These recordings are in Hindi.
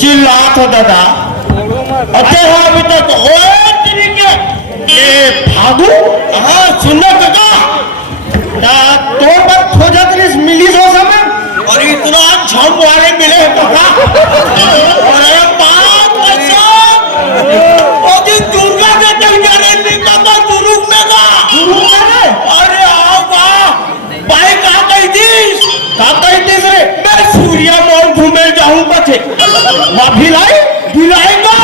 चिल्लात हो दादा अच्छे हो अभी तक हो तरीके भागू हाँ सुनो काका तो पर खोजत लिस मिली सो समय और इतना झम वाले मिले हैं काका अरे बात कसम ओदी दुर्गा के चल गए नहीं काका जुलूम में अरे आओ बा भाई का कही थी रे मैं सूर्या मॉल घूमे जाऊंगा थे वहाँ भिलाएगा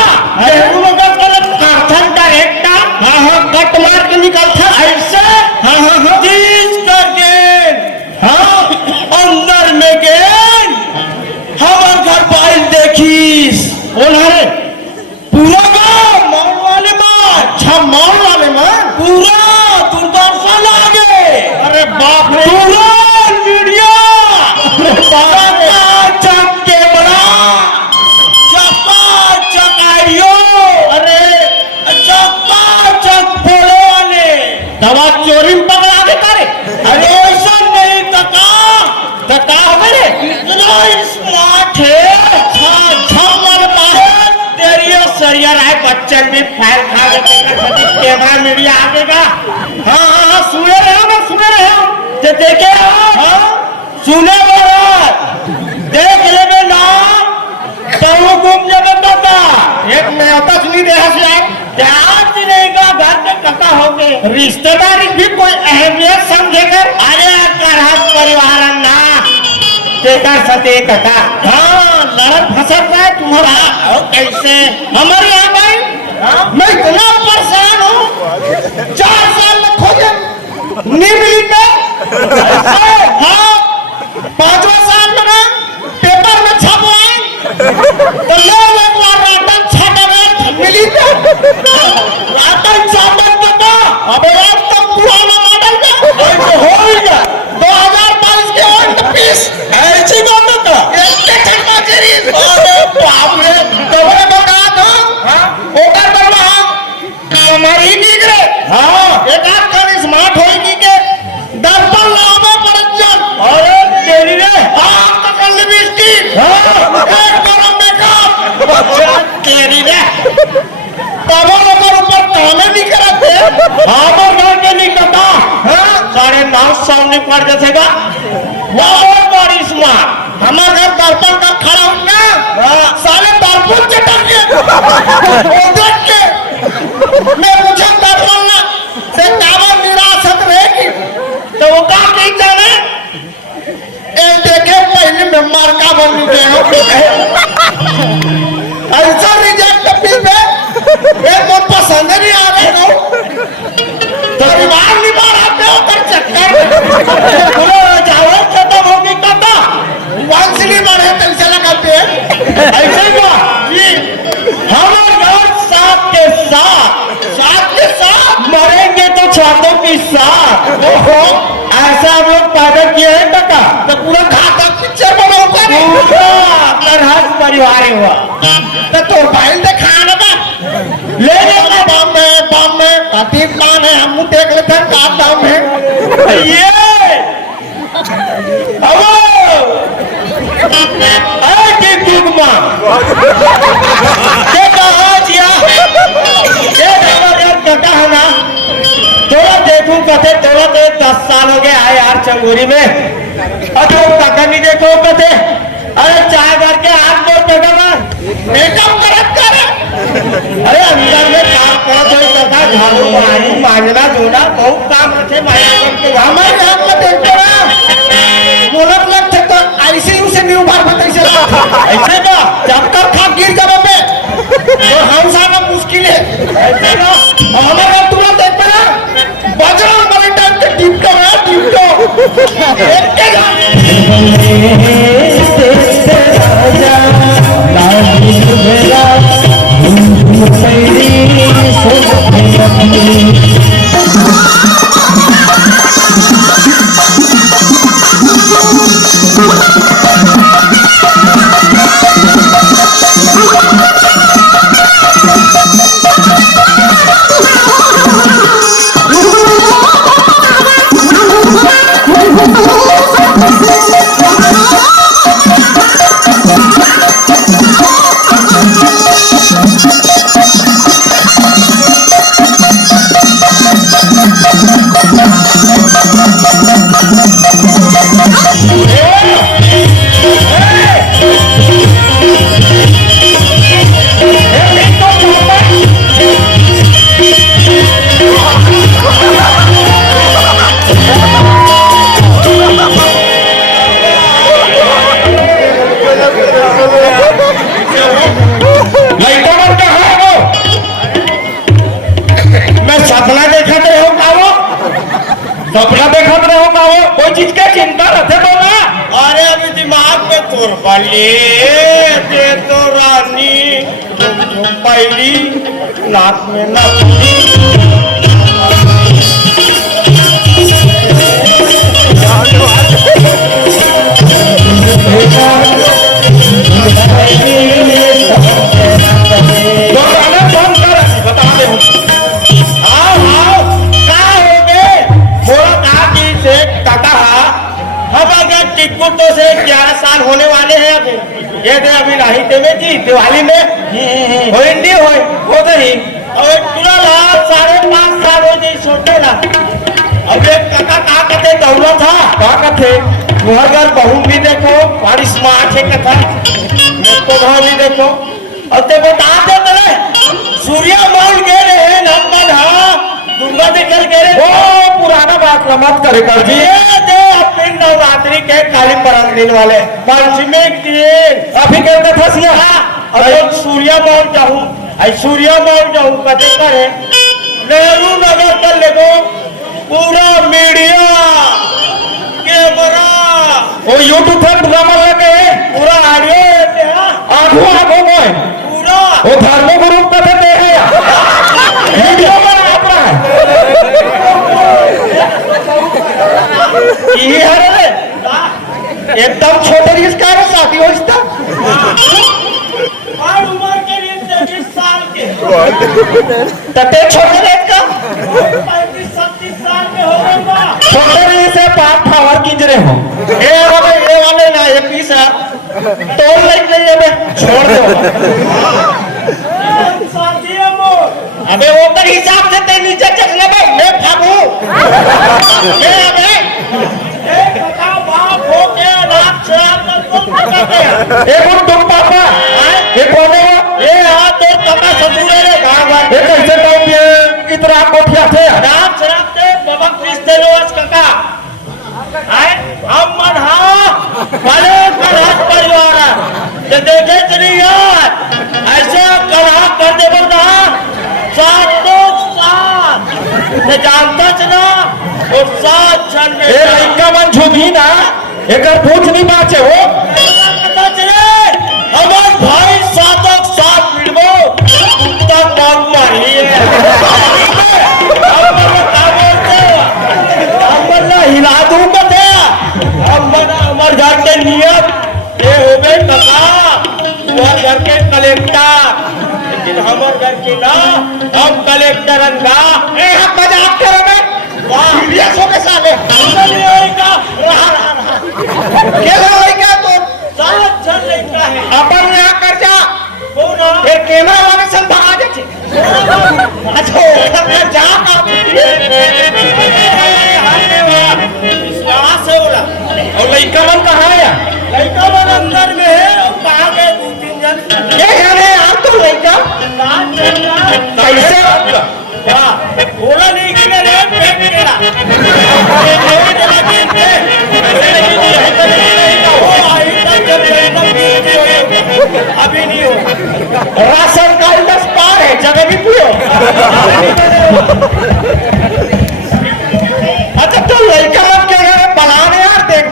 अरे वो लोग गलत काथन डायरेक्ट हाँ कट मार के निकलता ऐसे हाँ तीस करके हाँ अंदर में गेन हमारे घर बाइल देखीस बोला रे पूरा गाँव मॉल वाले माँ अच्छा मॉल वाले माँ पूरा दूरदर्शन आ गए अरे बाप रे पूरा मीडिया दवा चोरी में पकड़ा के करे अरे ऐसा नहीं कका हमारे इतना स्मार्ट है झमल बाहर तेरी सरिया राय बच्चन भी फाइल खा गए कैमरा मीडिया आगेगा हाँ सुने रहे हो तो देखे हाँ सुने देख ले ना तो घूम जाए कका एक न्योता सुनी दे ध्यान भी नहीं का घर में कका हो गए रिश्तेदारी भी कोई अहमियत समझेकर अरे करहस परिवार ना देखा सते कका हाँ लड़न फंसत रहा है तुम्हारा कैसे हमारे यहाँ भाई मैं इतना परेशान हूँ 4 साल में खोजे नहीं मिली हाँ 5वां साल में ना पेपर में छपवाए तो लोग एक बार रातन छाटा मिली रातन छाटन तो अबे यार तब पुराना मॉडल में हो गया 2022 के अंत पीस ऐसी बात था इसके छक्का सीरीज अरे बाप रे तुम्हें बता दो ओकर बलवा हमारी नींद रे हाँ एक आध कर स्मार्ट होएगी के दर्पण लावा पड़चन अरे तेरी रे हाँ कल लिपस्टिक हाँ एक गरम मेकअप तेरी रे तब लोग ऊपर कामे नहीं करते हाँ घर के नहीं करता हाँ 9.5 सामने पड़ जाएगा बहुत बड़ी स्मार्ट हमारे घर दर्पण का खड़ा होगा साले दर्पण चटक के देख के मैं मुझे दर्पण ना से काबर निराशत रहेगी तो वो काम नहीं जाने ए देखे पहले मैं मार का बन गया ऐसा रिजेक्ट पीछे ये तो पसंद नहीं आ रहे तो परिवार नहीं मारते हो कर चक्कर जाओ खत्म होगी कता वांसली बढ़े तो इसे लगाते हैं ऐसे का जी हम घर साथ के साथ मरेंगे तो छातों के साथ ओहो ऐसा हम लोग पैदा किए हैं टका तो पूरा खाता पिक्चर बनाऊंगा नहीं परिवार हुआ तो फाइल दिखाना था ले लेना बाम में काटी प्लान है हम देख लेते हैं का दाम है ये अरे दुगमा ये कहा जिया ये कटा है ना थोड़ा देखूं कथे थोड़ा तो 10 साल हो गए आए यार चंगोरी में अब तो काका नहीं देखो कथे अरे चाय भर के हाथ दो टका मेकअप करत कर अरे अंदर में काम करत हो कथा झाड़ू मारू मांगना धोना बहुत काम रखे माया के हमारे हाथ में देखते ना बोलत लगते तो आईसीयू से नहीं उबार पता ऐसे का जब तक खा गिर जाओ पे तो हम सारा मुश्किल है ऐसे ना हमारे तुरंत देखते ना बजरंग बली टाइप के टीम के सपना देखा रहे हो ना, कोई चीज का चिंता रखे तो ना। अरे अभी दिमाग में तोर पाली दे तो रानी झुम झुम पाइली नाक में नथनी। बता दे आओ आओ का हो गए मोरा काकी से काका हम अगर टिकटों से 11 साल होने वाले हैं अभी ये दे अभी नहीं देवे जी दिवाली में हो इंडी हो दही अब पूरा लाल 5.5 साल हो जी छोटे ला अब एक काका का कहते दौलत था का कहते घर घर बहू भी देखो बड़ी स्मार्ट है कथा मेरे को घर भी देखो अब ते बता दे तेरे सूर्या मॉल गए रहे नंबर हाँ दुर्गा निकल गए ओ पुराना बात मत करे कर जी दे अपने नवरात्रि के काली परम दिन वाले पंचमी दिन अभी कहते था सिया अब सूर्या मॉल जाऊं आई सूर्या मॉल जाऊं कहते करे नेहरू नगर कर ले पूरा मीडिया कैमरा ओ यूट्यूब पर ड्रामा लगे पूरा ऑडियो आगो आगो में पूरा ओ धर्मगुरु कहते हैं वीडियो बना अपना ये है एकदम छोटे रिश्ता है शादी हो इसका और उम्र के लिए 23 साल के तते छोटे रेट का 35-37 साल में हो गया छोटे रे से पाप पावर किंजरे हो ये वाले ना ये पीस है तोड़ ले बे छोड़ दो साथियों अबे वो कर हिसाब से ते नीचे चढ़ने भाई मैं भागू ये अबे ए काका बाप हो के रात शराब को पकड़ते ए वो तुम पापा ये कौन है ये हां तो काका ससुरे रे गांव ये कैसे तो इतना कोठिया थे रात शराब से बाबा क्रिस्टियनोस काका आए हम मन हां वाले रात परिवार ये देखे चली यार ऐसे करा कर दे बंदा सातों सात ये जानता चला और 7 जन में ये लड़का मन झुकी ना एकर पूछ नहीं बाचे हो पता चले हमार भाई 7 मिलबो कुत्ता मार मारी है हम हिला दूं बते हमार घर के नियत ये होबे काका तुम्हार घर के कलेक्टर लेकिन हमार घर की ना हम कलेक्टर अंगा ए हम मजाक कर रहे वाह सीरियस हो के साले नहीं होएगा रहा क्या होएगा तो 7 जन लड़का है अपन यहां कर जा कौन फिर कैमरा वाले संग भगा दे अच्छा कर जा यहाँ से बोला और लड़का मन कहाँ है लड़का मन अंदर में है और कहाँ गए 2-3 जन ये जाने यार तो लड़का कैसे वाह बोला नहीं कि मेरे पेट गिरा अभी नहीं हो राशन का 10 पार है जगह भी पियो अच्छा तो लड़का मत के बनाने यार देख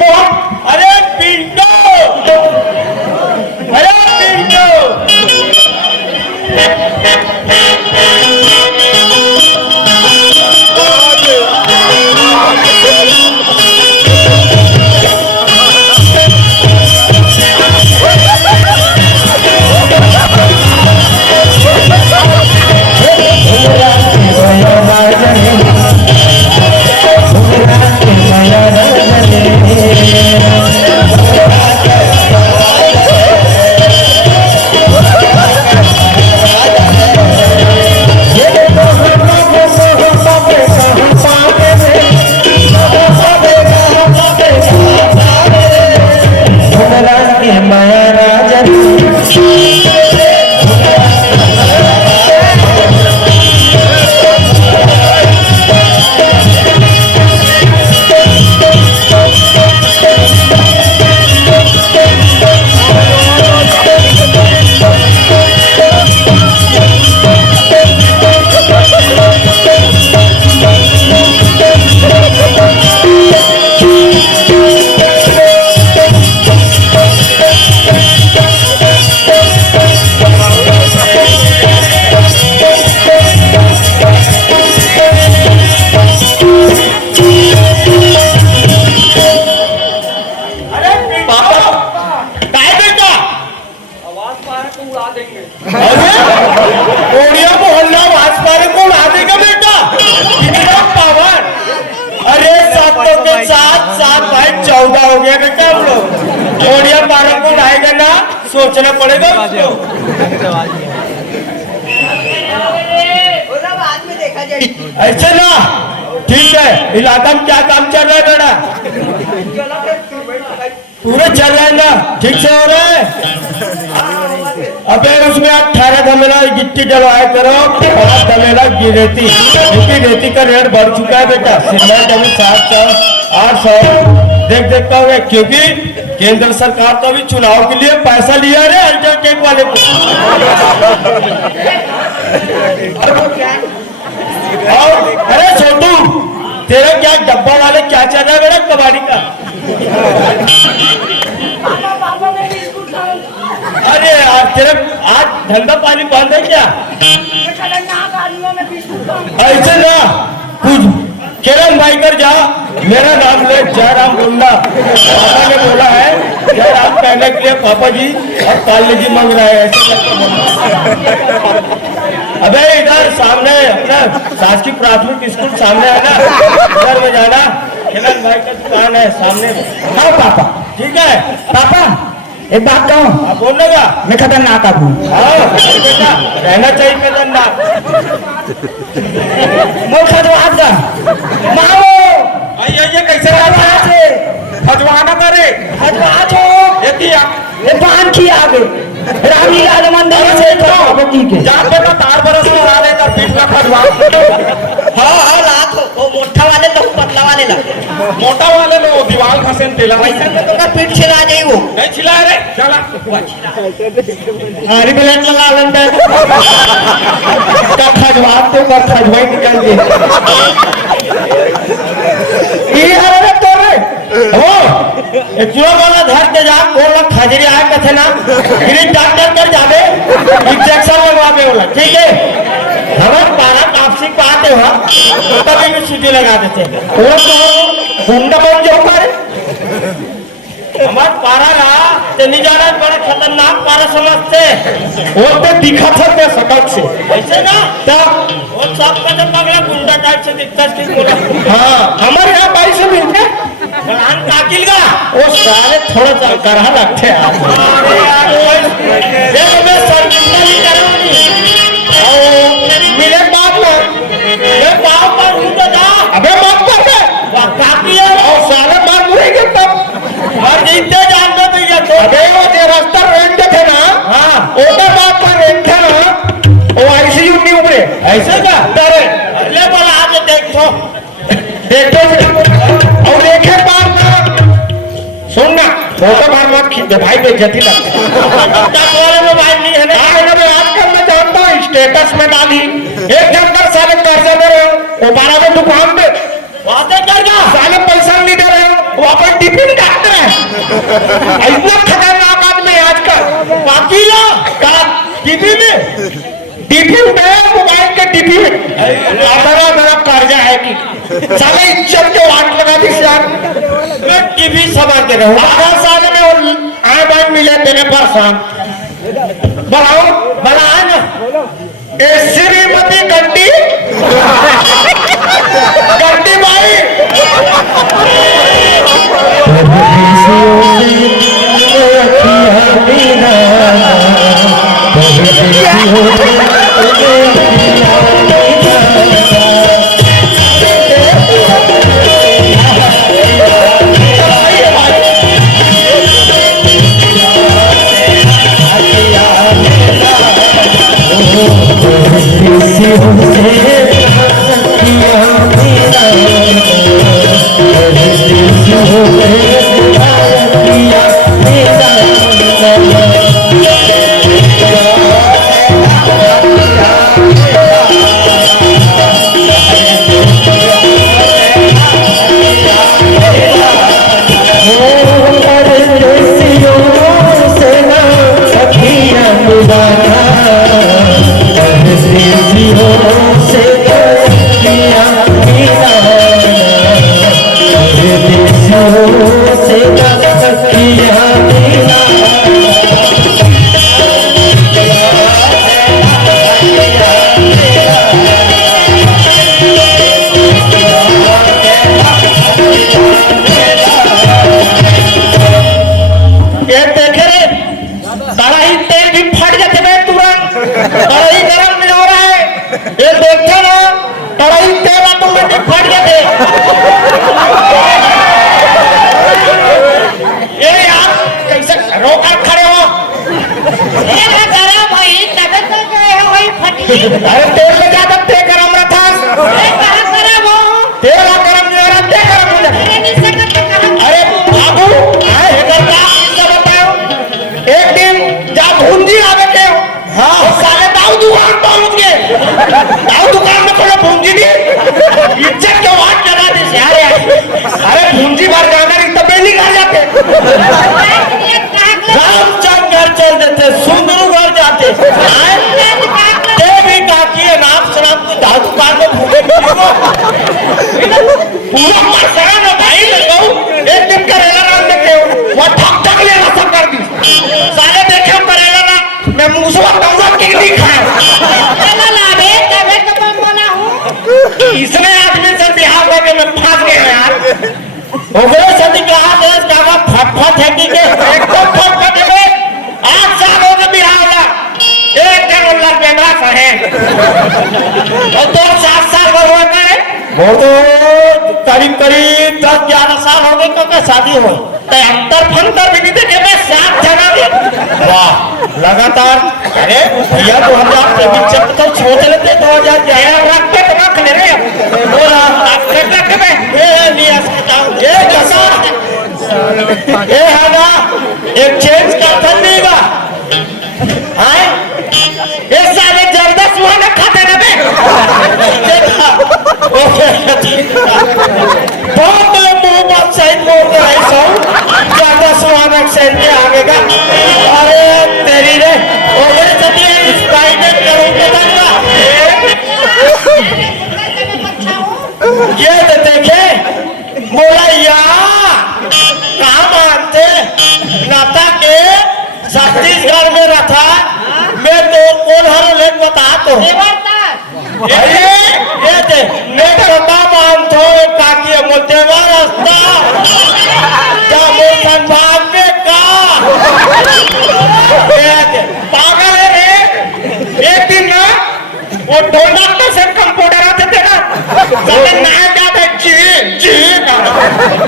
उड़ा देंगे। अरे कोड़िया मोहल्ला वासपारे को उड़ा देगा बेटा, कितना पावर। अरे सातों के साथ सात भाई 14 हो गया बेटा हम लोग। कोड़िया पारा को उड़ाएगा ना, सोचना पड़ेगा उसको। बाद में देखा जाए। ऐसे ना ठीक है। इलाका में क्या काम चल रहा है बेटा? पूरे चल रहा है ना, ठीक से हो रहा है? अबे उसमें 18 धमेला गिट्टी डलवाया करो, 5 धमेला गिरेती, क्योंकि रेती का रेट बढ़ चुका है बेटा। सीमेंट अभी 700 800 देख देखता हुआ, क्योंकि केंद्र सरकार तो अभी चुनाव के लिए पैसा लिया है अल्ट्राटेक वाले को। और अरे छोटू, तेरा क्या डब्बा वाले क्या चल रहा है बेटा कबाड़ी का? अरे यार तेरे आज धंधा पानी बंद है क्या? ऐसे ना कुछ किरण भाई कर जा, मेरा नाम ले जयराम बोलना। पापा ने बोला है जयराम कहने के लिए पापा जी और काली जी मांग रहा है, ऐसे करके बोला। अबे इधर सामने अपना शासकीय प्राथमिक स्कूल सामने है ना, इधर में जाना, किरण भाई का दुकान है सामने। हाँ पापा ठीक है। पापा एक बात कहूँ? हाँ बोलेगा। मैं खतरनाक आदमी। हाँ बेटा रहना चाहिए खतरनाक। मैं खजवान का माओ। ये कैसे खजवाना करे? खजवा छो ये पान की आगे रानी लाल मंदिर से जहाँ पे का तार बरस में ला लेकर पीठ का खजवा। हाँ हाँ लात वो मोटा वाले लोग पतला वाले ला, मोटा वाले लोग दीवार खसेन तेला वैसा तो का पीठ छिला जाए वो नहीं छिला रे चला हरी प्लेट लगा लेंगे का खजवा तो का खजवाई निकल गई। ये हरे तो रे हो एक्चुअली वाला धर के जा बोला खजरी आए कथे ना गिरी डॉक्टर कर जावे इंजेक्शन लगवावे बोला ठीक है। हमारे पारा काफी पाते हो तभी भी सूजी लगा देते वो तो गुंडा बन जाओ मारे। हमारे पारा रहा ते नहीं जाना बड़ा खतरनाक पारा समझते वो तो दिखा था ते सकल से ऐसे ना तब वो सब का तो पगला गुंडा टाइप से दिखता है बोला। हाँ हमारे यहाँ भाई से मिलते बलान काकिल का वो सारे थोड़ा सा करहा लगते हैं। अरे यार देखो मैं सर्विस नहीं करूँगी मिले बाप में ये बाप पर उनको जा अबे मत कर दे काकी है और सारे बात बुरेंगे तब और जीते जानते तो ये तो अबे वो जो रास्ता रेंट थे ना हाँ ओटा बात पर रेंट था ना वो आईसीयू नहीं उबरे ऐसे का डरे ले बोला आज देखो और देखे बात ना सुनना फोटो बार मत खींचे भाई बेइज्जती लगती है। मोबाइल नहीं है ना आजकल मैं जानता हूँ स्टेटस में डाली एक जानकर साले कर्जा दे रहे हो वो बारह में दुकान पे वादे कर जा साले पैसा नहीं दे रहे हो वो अपन टिफिन काटते हैं। इतना खतरनाक आदमी आजकल बाकी लो टीवी में मोबाइल के टीवी में बड़ा कर्जा है कि साले इज्जत के वाट लगा दी यार मैं टीवी संभाल के रहूं 12 साल में वो आए बार मिले तेरे परेशान बढ़ाओ बड़ा है ना ए श्रीमती गंडी गंडी भाई किसी रामचंद घर चल देते, सुंदरू घर जाते, ते भी काकी है नाम शराब की दुकान में भूखे पूरा मसाला ना भाई लगाओ। एक दिन करेला राम देखे वो ठक ठक ले रहा कर दी सारे देखे करेला ना मैं मुसवा दौड़ा के नहीं खाया इसने आदमी से बिहार हो गए मैं फंस गया यार। हो गए सदी कहा देश का फटफट है कि एकदम फटफट है 8 साल हो गए बिहार का एक जन उल्लर कैमरा है और 2-7 साल हो गए वो तो करीब 10-11 साल हो गए क्योंकि शादी हो 73 भी नहीं देखे मैं 7 जना भी वाह लगातार। अरे भैया 2023 तो सोच लेते 2000 जाया रख के रख ले रहे बोला ये है ना एक चेंज का ठंडीगा हाय ये सारे जबरदस्त हुआ ना खाते ना बे ओके बहुत मुंह बात सही बोल रहे सो ज्यादा सुहाना साइड में आगे का। अरे तेरी रे ओए सदी स्पाइडर करूं बताऊंगा ये तो देखे बोला यार कहाँ मानते नाता के छत्तीसगढ़ में रखा मैं तो कौन हर लेख बता तो ये दे मैं बता मानतो काकी बोलते रास्ता क्या मोशन भाग में का पागल है रे। एक दिन ना वो डोंडा का से कंप्यूटर आते थे ना साले नाम जाते जी जी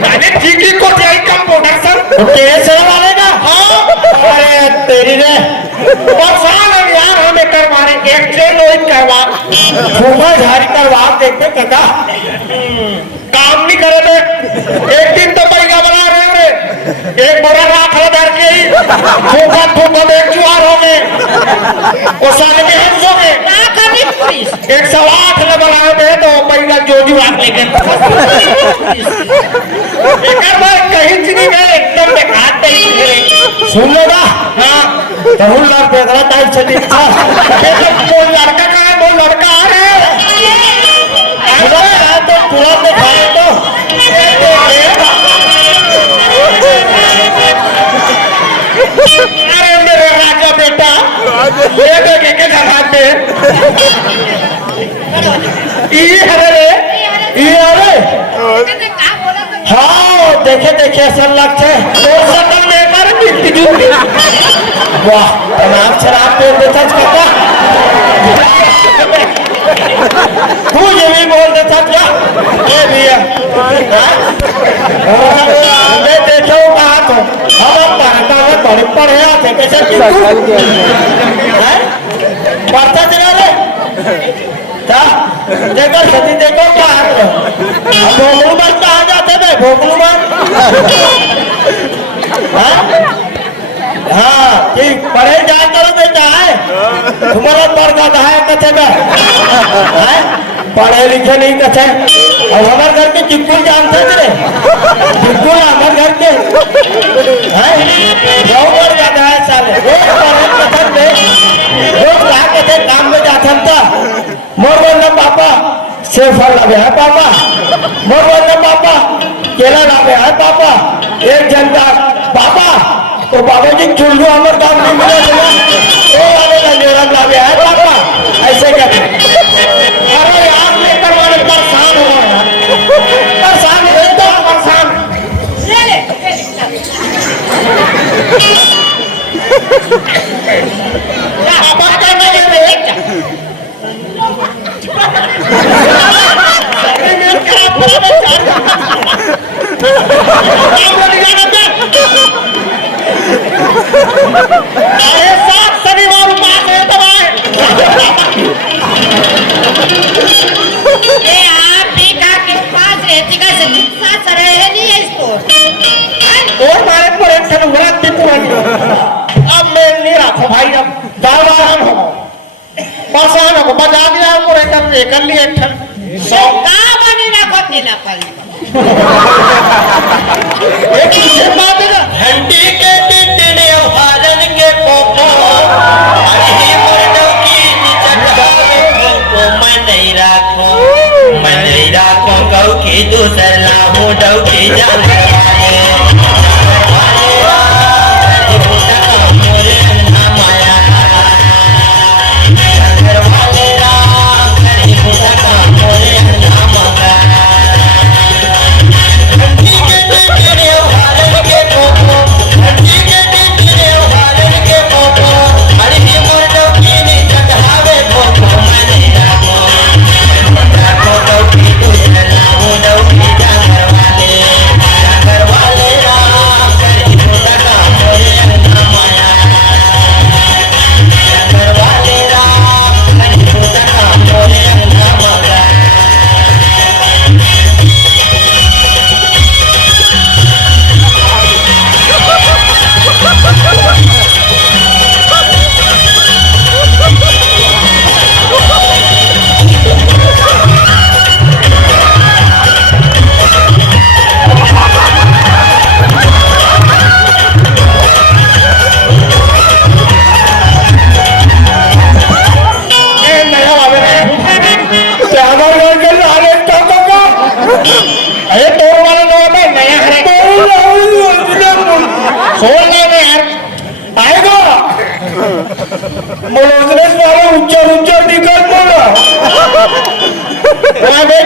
मैंने जी को चाहिए कंप्यूटर सर कैसे वाले ना हाँ अरे तेरी रे परेशान है यार हमें करवाने एक ट्रेन वही करवा घूमा झाड़ी करवा देखते काका काम नहीं करे थे। एक दिन तो पैसा बना रहे रे एक बोरा राख धर के ही ठोका एक जुआर हो गए वो साले के हम सो गए 108 ले बनाए थे तो पैसा जो जुआर लेके एक बार कहीं नहीं गए एकदम बेकार सुन लो ना हाँ तो हम लोग बेदरा टाइप से दिखता वो लड़का का है वो लड़का आ रहे तो तुरंत दिखाए तो अरे मेरे राजा बेटा ये देखे के हाथ में ये अरे हाँ देखे ऐसा लगता है सकल में वाह तनाव शराब पे देता क्या तू ये भी बोल देता क्या ये भैया मैं देखो कहा तो हम पढ़ता है बड़े पढ़े आते कैसे पढ़ता चला रे देखो सती देखो क्या भोगलूमान कहा जाते भाई भोगलूमान हाँ ठीक पढ़े जाए करो बेटा है तुम्हारा पढ़ जाता है कथे में पढ़े लिखे नहीं कथे और हमारे घर के चिक्कुल जानते थे चिक्कुल हमारे घर के गाँव बढ़ जाता है साले रोज पढ़े कथे में रोज कहा कथे काम में जाता था मोर बोलना पापा सेब फल लावे है पापा मोर बोलना पापा केला लावे है पापा एक जन का पापा तो बाबा जी चुल्लू हमारे काम नहीं मिला तो वाले का नियम लावे है पापा ऐसे कहते अरे आप लेकर वाले परेशान हो परेशान हो तो परेशान पापा का नहीं है अरे 7 शनिवार उपास है दवाई ये आप भी के पास रहती का साथ रहे नहीं है इसको और मारे पर एक सन हुआ अब मैं नहीं रखो भाई अब दावान हो परेशान हो बजा दिया हमको एक कर लिए एक ठन सो का बने ना को तेला खाली एक दूसरे बात है ना, घंटी के टिटने हारन के पोपो अरे मर्दों की निचटावे को मैं नहीं राखूं गौ की दूसर लाहू डौ की जान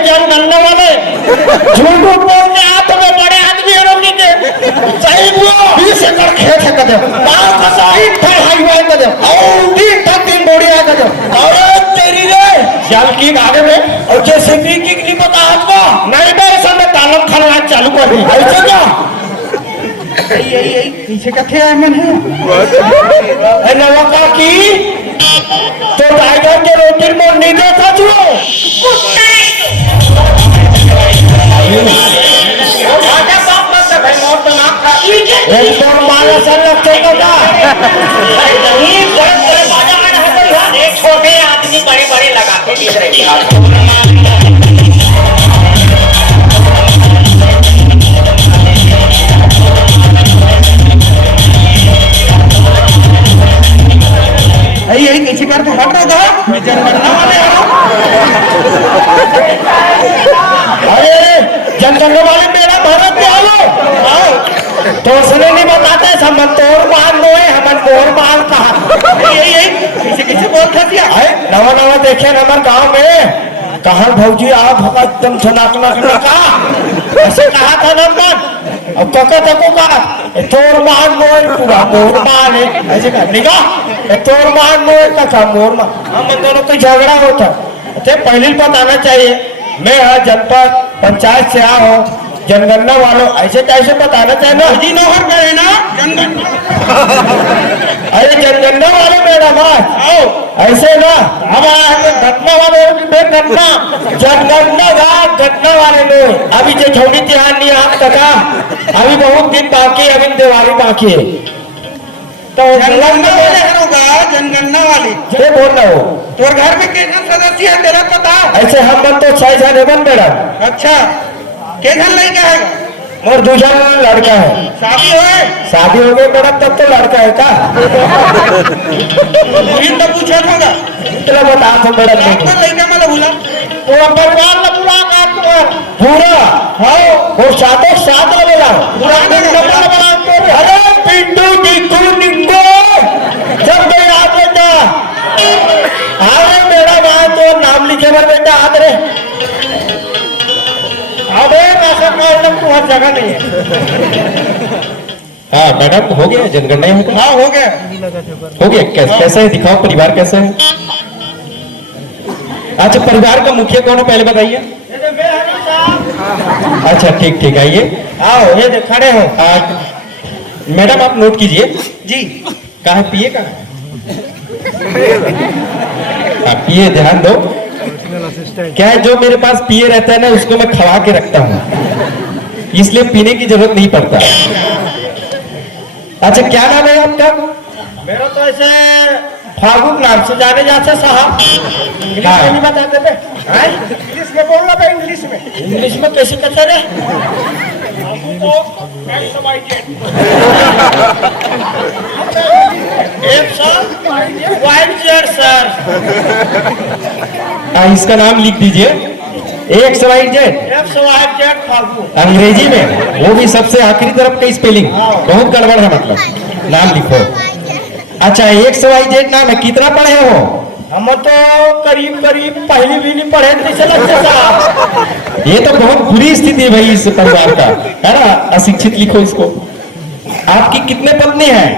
जनगणना वाले झूठ बोलते हाथ में बड़े आदमी सही 20 एकड़ खेत है कदम हाईवे कदम और 3 बोड़िया कदम और तेरी रे जल की आगे में और जैसे भी की पता आपको नहीं मैं ऐसा में तालम खाना चालू कर दी ऐसे क्या पीछे कथे है मैंने नवा की तो टाइगर के रोटी में नहीं देखा तू छोटे आदमी बड़े बड़े लगाते दिख रहे यही किसी कर तो हट रहा जनगणना वाले अरे जनगणना वाले मेरा भारत में आओ तो उसने नहीं बताते समन तोड़ मान दो हमन मोर माल कहा यही किसी बोलता दिया है नवा नवा देखे हमारे गांव में कहा भौजी आप एकदम सनातना कहा ऐसे कहा था ना मन अब कका तको का तोड़ मान मोर पूरा मोर मान है ऐसे कहा निगाह तोड़ मान मोर कका मोर मान हम दोनों को झगड़ा होता तो पहले बताना चाहिए मैं जनपद पंचायत से आया हूँ जनगणना वालों ऐसे कैसे बताना चाहिए ना जी नौहर करे ना जनगणना अरे जनगणना वाले मैडम आओ ऐसे ना हमारा घटना वाले घटना जनगणना घटना वाले में अभी जो छोड़ी त्योहार नहीं आप तका अभी बहुत दिन बाकी अभी दिवाली बाकी है तो जनगणना वाले होगा जनगणना वाले ये बोल रहा हो तो घर में कितने सदस्य है तेरा पता ऐसे हम बन तो 6 जन है मैडम अच्छा कितने लड़का है और दूसरा लड़का है शादी हो गई मैडम तब तो लड़का है का तो पूछा था चलो बता तो मैडम लड़का मतलब भूला तो परिवार ने पूरा पूरा हाँ वो साथों साथ बोला अरे पिंडू टिक्कू निंगो सब याद बेटा अरे मेरा वहां तो नाम लिखे पर बेटा हाथ रे अबे ऐसा प्रॉब्लम तो हर जगह नहीं है हाँ मैडम हो गया जनगणना ही हाँ हो गया कैसा है दिखाओ परिवार कैसा है अच्छा परिवार का मुखिया कौन है पहले बताइए अच्छा ठीक आइए आओ ये खड़े हो मैडम आप नोट कीजिए जी कहा पिए कहा पिए ध्यान दो क्या है जो मेरे पास पिए रहता है ना उसको मैं खवा के रखता हूँ इसलिए पीने की जरूरत नहीं पड़ता अच्छा क्या नाम है आपका मेरा तो ऐसे फागू नाम से जाने जाते साहब। इंग्लिश हाँ। में नहीं बताते थे? इंग्लिश में बोलना था, इंग्लिश में। इंग्लिश में कैसे कहते रे? एक सर वाइट चेयर सर। इसका नाम लिख दीजिए, एक सवाई जेड एक सौ वाइट चेयर फागू। अंग्रेजी में, वो भी सबसे आखिरी तरफ का स्पेलिंग बहुत गड़बड़ है, मतलब नाम लिखो। अच्छा, एक सवाई जेड नाम है, कितना पढ़े हो? हम तो करीब करीब पहली भी नहीं पढ़े थे लगते साहब। ये तो बहुत बुरी स्थिति है भाई इस परिवार का, है ना? अशिक्षित लिखो इसको। आपकी कितने पत्नी हैं?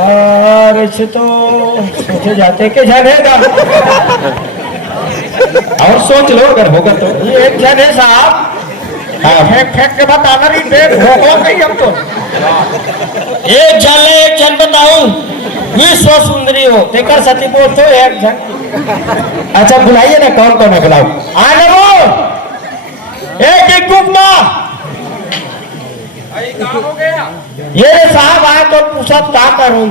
और ऐसे तो सोचे जाते कि जानेगा। और सोच लो अगर होगा तो। ये एक जन है साहब। हाँ, फेंक फेंक के बताना नहीं दे, हो गई हम तो। एक जन बताऊं, विश्व सुंदरी हो देखकर सती बोल तो एक जन। अच्छा बुलाइए ना, कौन कौन है बुलाओ। आने वो एक एक गुप्ता। ये रे साहब आए तो पूछा क्या करूं।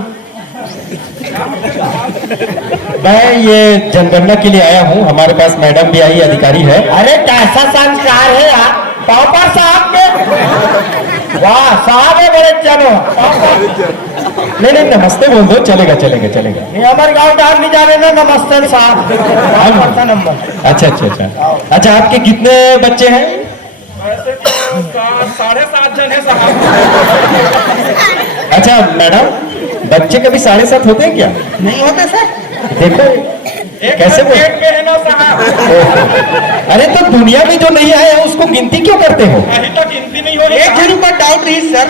मैं ये जनगणना के लिए आया हूँ, हमारे पास मैडम भी आई, अधिकारी है। अरे कैसा संस्कार है यार, पापा साहब के। वाह साहब है बड़े चलो। नहीं नहीं, नमस्ते बोल दो, चलेगा चलेगा चलेगा। नहीं हमारे गाँव डाल नहीं जाने ना, नमस्ते साहब। पड़ता नंबर। अच्छा अच्छा अच्छा। अच्छा, आपके कितने बच्चे हैं? 7.5 जन है साहब। अच्छा मैडम, बच्चे कभी 7.5 होते हैं क्या? नहीं होते सर। देखो कैसे बोल। है ना साहब। अरे तो दुनिया में जो नहीं आया है उसको गिनती क्यों करते हो? अभी तो गिनती नहीं हो रही। एक जन पर डाउट रही सर,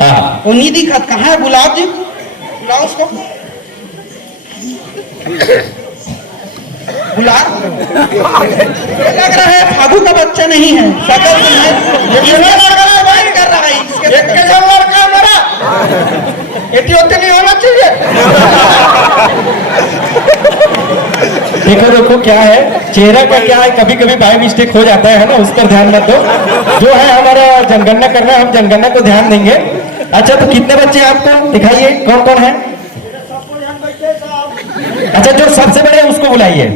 हाँ, वो निधि खत कहाँ है? गुलाब जी बुलाओ उसको। गुलाब लग रहा है फागू का बच्चा नहीं है, शकल से है। ये लड़का है, बात कर रहा है इसके एक के जन लड़का मेरा इतनी होती नहीं होना चाहिए। देखो देखो क्या है, चेहरा का क्या है, कभी कभी बाय मिस्टेक हो जाता है ना, उस पर ध्यान मत दो। जो है हमारा जनगणना करना है, हम जनगणना को ध्यान देंगे। अच्छा तो कितने बच्चे हैं आपको, दिखाइए कौन कौन है। अच्छा, जो सबसे बड़े हैं उसको बुलाइए।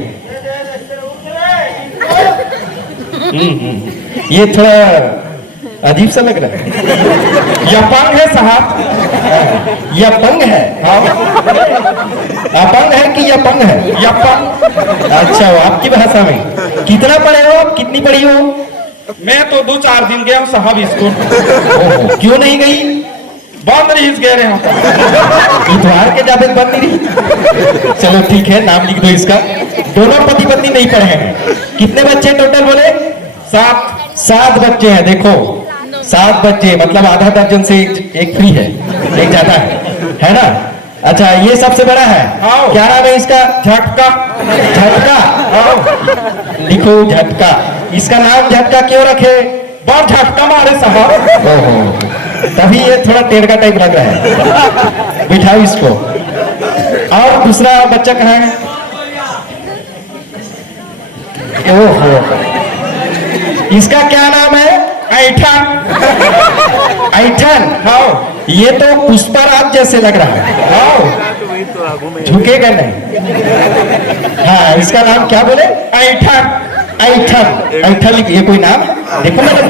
ये थोड़ा अजीब सा लग रहा है। ये अपंग है साहब, ये अपंग है। अपंग है कि ये अपंग है? ये अपंग। अच्छा, वो आपकी भाषा में। कितना पढ़े हो आप, कितनी पढ़ी हो? मैं तो 2-4 दिन गया हूँ साहब स्कूल। क्यों नहीं गई? बंद रही गए रहे हम। इतवार के जाबे बंद नहीं रही। चलो ठीक है, नाम लिख दो इसका। दोनों पति पत्नी नहीं पढ़े हैं। कितने बच्चे टोटल बोले? 7 बच्चे हैं। देखो 7 बच्चे मतलब आधा दर्जन से एक फ्री है, एक ज्यादा है ना? अच्छा, ये सबसे बड़ा है, क्या नाम है इसका? झटका। झटका। लिखो झटका। इसका नाम झटका क्यों रखे? बहुत झटका मारे साहब। ओहो, तभी ये थोड़ा टेढ़का टाइप लग रहा है। बिठाओ इसको। और दूसरा बच्चा कहाँ है? ओहो, इसका क्या नाम है? ऐठन। ऐठन। हाँ, ये तो पुष्पराज जैसे लग रहा है। हाँ, झुकेगा नहीं। हाँ, इसका नाम क्या बोले? ऐठन। ऐठन। ऐठन, ये कोई नाम है? देखो मैडम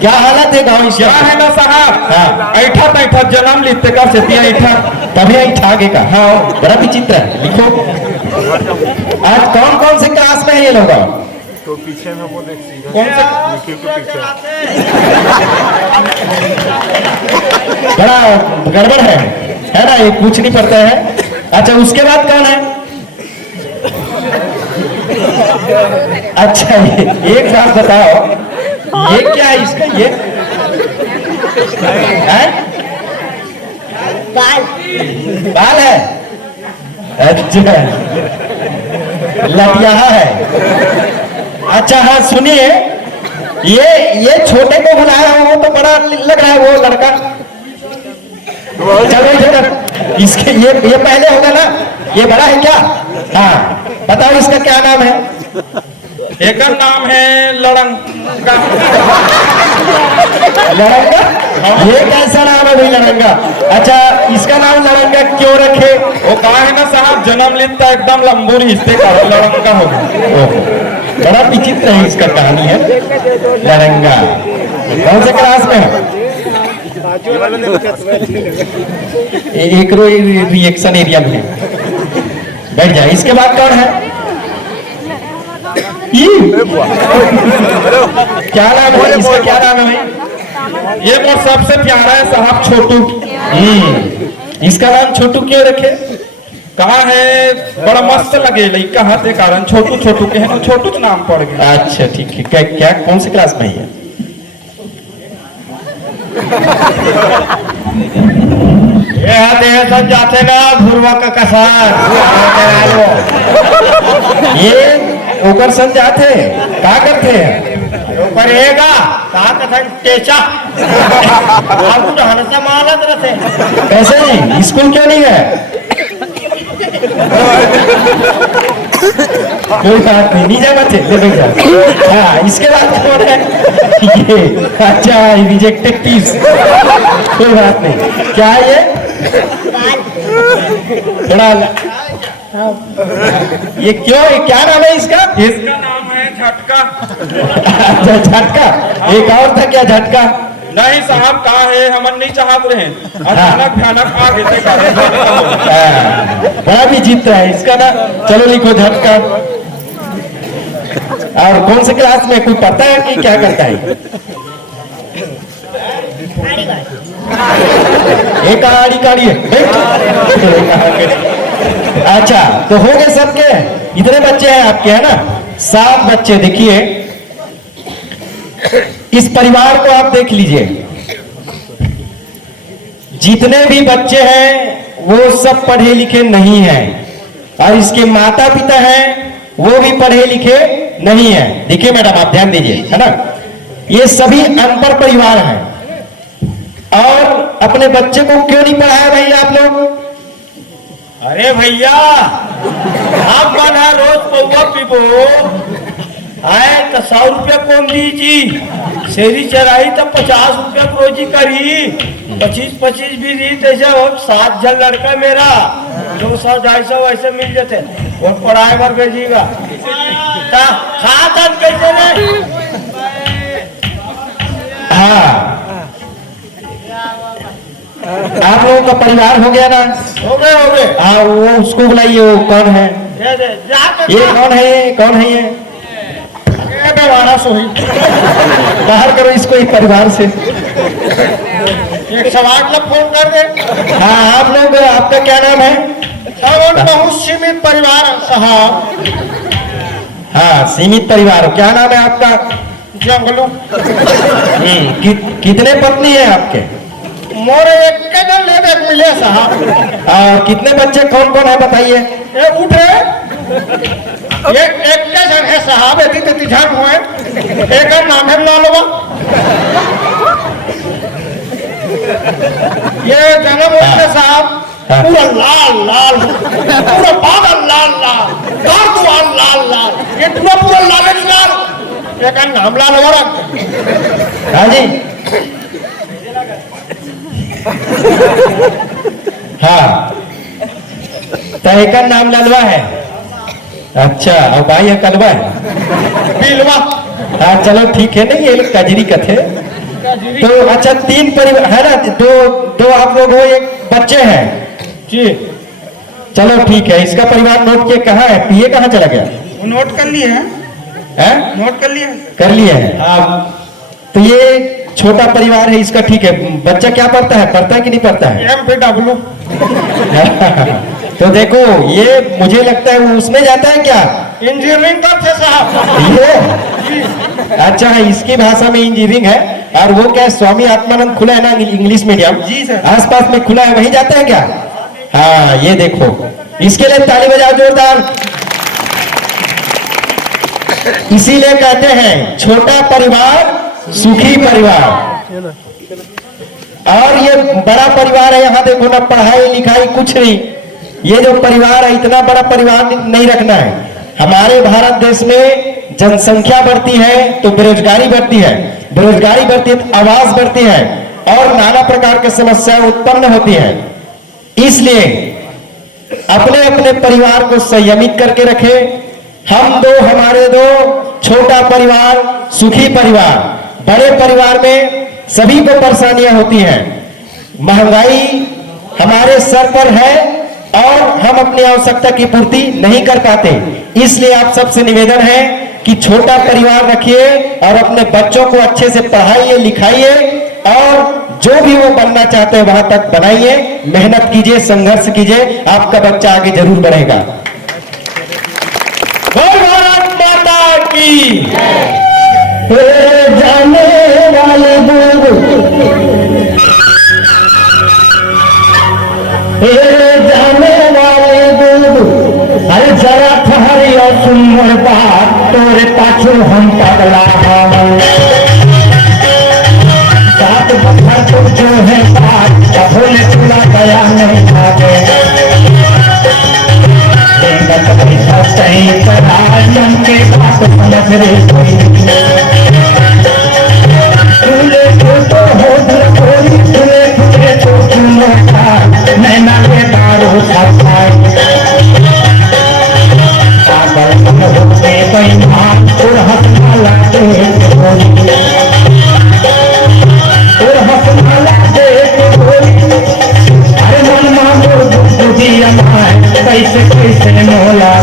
क्या हालत है गाँव क्या है ना साहब? हाँ, ऐठा जन्म लिखते कर से ऐठा। तभी आगे का। हाँ, बड़ा विचित्र है। लिखो। आज कौन कौन से क्लास में है ये लोग? तो पीछे में वो देख सीधा कौन सा? निखिल के पीछे बड़ा गड़बड़ है ना? ये कुछ नहीं पड़ता है। अच्छा, उसके बाद कौन है? अच्छा, एक बात बताओ, ये क्या है इसका? ये है? बाल है। अच्छा, लटियाहा है। अच्छा हाँ, सुनिए, ये छोटे को बुलाया हो तो बड़ा लग रहा है वो लड़का। चलो इधर, इसके ये पहले होगा ना, ये बड़ा है क्या? हाँ, बताओ इसका क्या नाम है? एक नाम है लड़ंगा। लड़ंगा? ये कैसा नाम है भाई लड़ंगा? अच्छा, इसका नाम लड़ंगा क्यों रखे? वो कहा है ना साहब, जन्म लेता एकदम लंबूरी, इससे का लड़ंगा हो गया। ओहो, बड़ा विचित्र है इसका कहानी है लड़ंगा। कौन से क्लास में है? एक रिएक्शन एरिया में है। बैठ जाए। इसके बाद कौन है? क्या नाम है इसका? क्या नाम है भाई? ये मोर सबसे प्यारा है साहब, छोटू। इसका नाम छोटू क्यों रखे? कहा है बड़ा मस्त लगे लड़का हाथे कारण छोटू छोटू के है ना, छोटू का नाम पड़ गया। अच्छा ठीक है। क्या कौन से क्लास में है? ये आते हैं सब जाते ना भूरवा का कसार। ये ओकर संग जाते क्या करते हैं? ऊपर रहेगा कहा कथन टेचा आपको तो हनसा मालत रहते। कैसे जी? स्कूल क्यों नहीं गए? कोई बात नहीं जाना थे, ले जाओ। हाँ, इसके बाद कौन है? ये अच्छा, रिजेक्टेड पीस। कोई बात नहीं। क्या है ये? थोड़ा ये क्यों? क्या नाम है इसका? इसका नाम है झटका। अच्छा, झटका। एक और था क्या झटका? नहीं साहब, कहा है हम नहीं चाहत रहे, अचानक भयानक आ गए थे। बड़ा भी जीत रहा है इसका ना। चलो लिखो झटका। और कौन से क्लास में? कोई पता है कि क्या करता है? एक आड़ी काड़ी है। अच्छा, तो हो गए सबके? इतने बच्चे हैं आपके, है ना? 7 बच्चे। देखिए इस परिवार को आप देख लीजिए, जितने भी बच्चे हैं वो सब पढ़े लिखे नहीं हैं, और इसके माता पिता हैं वो भी पढ़े लिखे नहीं हैं। देखिए मैडम, आप ध्यान दीजिए, है ना? ये सभी अनपढ़ परिवार हैं। और अपने बच्चे को क्यों नहीं पढ़ाया भाई आप लोग? अरे भैया आप बना रोज पौवा पीबो आए तो 100 रुपया कौन दीजी, शेरी चराई तो 50 रुपया रोजी करी, 25-25 भी दी ऐसा 7 जन लड़का मेरा 200-250 ऐसे मिल जाते और पढ़ाई पर भेजीगा। खाता कैसे नहीं? हाँ, आप लोगों का परिवार हो गया ना? हो गए। हाँ, वो उसको बुलाइए। वो कौन है? ये कौन है? ये कौन है? ये सोही बाहर करो इसको इस परिवार से। एक सवाल का फोन कर दे। हाँ, आप लोग, आपका क्या नाम है? बहुत सीमित परिवार साहब। हाँ, सीमित परिवार। क्या नाम है आपका? जंगलू। कितने पत्नी है आपके? मोरे एक के जन ले मिले साहब। और कितने बच्चे कौन कौन है बताइए? ये उठे एक के जन है साहब, यदि तो ध्यान हुए। एक का नाम है लालवा। ये जन्म होते साहब पूरा लाल लाल, पूरा बादल लाल लाल, कारदुआन लाल लाल, ये पूरा लाल। एक का नाम लालवा रख। हाँ जी। हाँ, तो एक का नाम ललवा है। अच्छा, और भाई है कलवा है। बिलवा। हाँ चलो ठीक है। नहीं, ये कजरी का थे। तो अच्छा, 3 परिवार है ना? दो आप लोग हो, एक बच्चे हैं जी। चलो ठीक है। इसका परिवार नोट के कहाँ है? पीए कहाँ चला गया? नोट कर लिए हैं? नोट कर लिए? कर लिए हैं आप। तो ये छोटा परिवार है इसका, ठीक है। बच्चा क्या पढ़ता है? पढ़ता है कि नहीं पढ़ता है? MPW। तो देखो, ये मुझे लगता है वो उसमें जाता है क्या? इंजीनियरिंग करते साहब। ये अच्छा है, इसकी भाषा में इंजीनियरिंग है। और वो क्या, स्वामी आत्मानंद खुला है ना इंग्लिश मीडियम? जी सर। आसपास में खुला है, वहीं जाता है क्या? हाँ, ये देखो, इसके लिए ताली बजाओ जोरदार। इसीलिए कहते हैं छोटा परिवार सुखी परिवार। और ये बड़ा परिवार है, यहाँ देखो ना, पढ़ाई लिखाई कुछ नहीं। ये जो परिवार है, इतना बड़ा परिवार नहीं रखना है। हमारे भारत देश में जनसंख्या बढ़ती है तो बेरोजगारी बढ़ती है, बेरोजगारी बढ़ती है तो आवास बढ़ती है और नाना प्रकार की समस्याएं उत्पन्न होती है। इसलिए अपने अपने परिवार को संयमित करके रखें। हम दो, हमारे दो, छोटा परिवार सुखी परिवार। बड़े परिवार में सभी को परेशानियां होती हैं, महंगाई हमारे सर पर है और हम अपनी आवश्यकता की पूर्ति नहीं कर पाते। इसलिए आप सबसे निवेदन है कि छोटा परिवार रखिए और अपने बच्चों को अच्छे से पढ़ाइए लिखाइए और जो भी वो बनना चाहते हैं वहां तक बनाइए, मेहनत कीजिए, संघर्ष कीजिए, आपका बच्चा आगे जरूर बढ़ेगा। भारत माता की जाने वाले जाने वाले अरे जरा ठहरी और सुन मोर बात, तोरे पाछू हम पगला सात बखर तो जो है बात भोले चूड़ा गया नहीं भागे सही परायण के बात समझ रे कोई तुले तो हो कोई तुले तो चुनो था नैना के दारू खाए पागल होते बेईमान और हंसना लागे और हंसना लागे अरे मन मांगो बुद्धि अमाय कैसे कैसे मोला